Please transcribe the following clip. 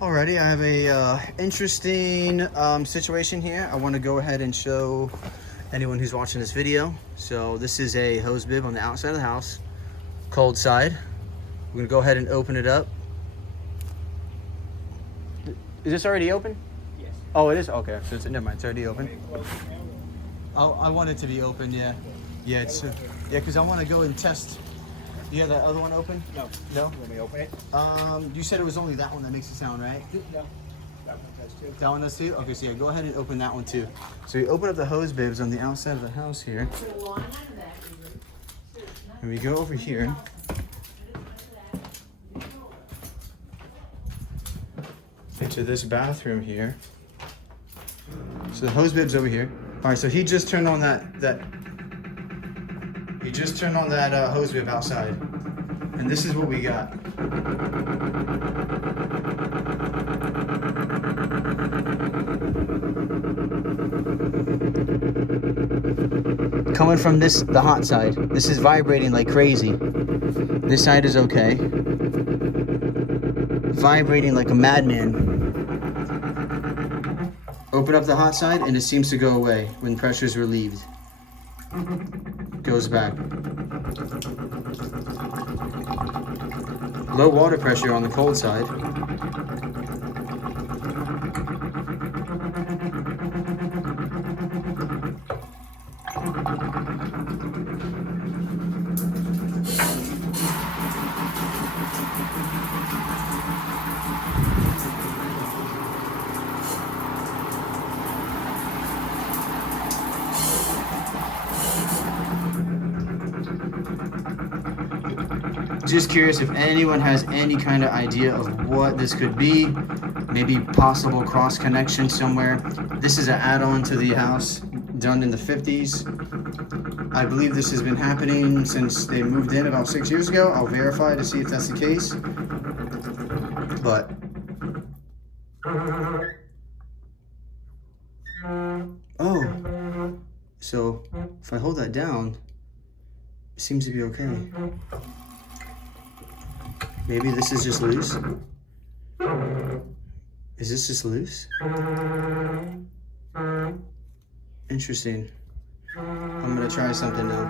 Alrighty, I have a interesting situation here. I want to go ahead and show anyone who's watching this video. So this is a hose bib on the outside of the house, cold side. We're gonna go ahead and open it up. Is this already open? Yes. Oh, it is? Okay, so never mind, it's already open. Oh, I want it to be open, yeah. Yeah, it's yeah, because I want to go and test. You have that other one open? No. No? Let me open it. You said it was only that one that makes a sound, right? No. That one does too. That one does too? Okay, so yeah, go ahead and open that one too. So you open up the hose bibs on the outside of the house here. And we go over here. Into this bathroom here. So the hose bib's over here. All right, so he just turned on that hose bib outside. And this is what we got. Coming from the hot side, this is vibrating like crazy. This side is okay. Vibrating like a madman. Open up the hot side and it seems to go away when pressure is relieved. Goes back. Low water pressure on the cold side. Just curious if anyone has any kind of idea of what this could be. Maybe possible cross connection somewhere. This is an add-on to the house done in the 50s. I believe this has been happening since they moved in about 6 years ago. I'll verify to see if that's the case. But oh, so if I hold that down, it seems to be okay. Maybe this is just loose. Is this just loose? Interesting. I'm gonna try something now.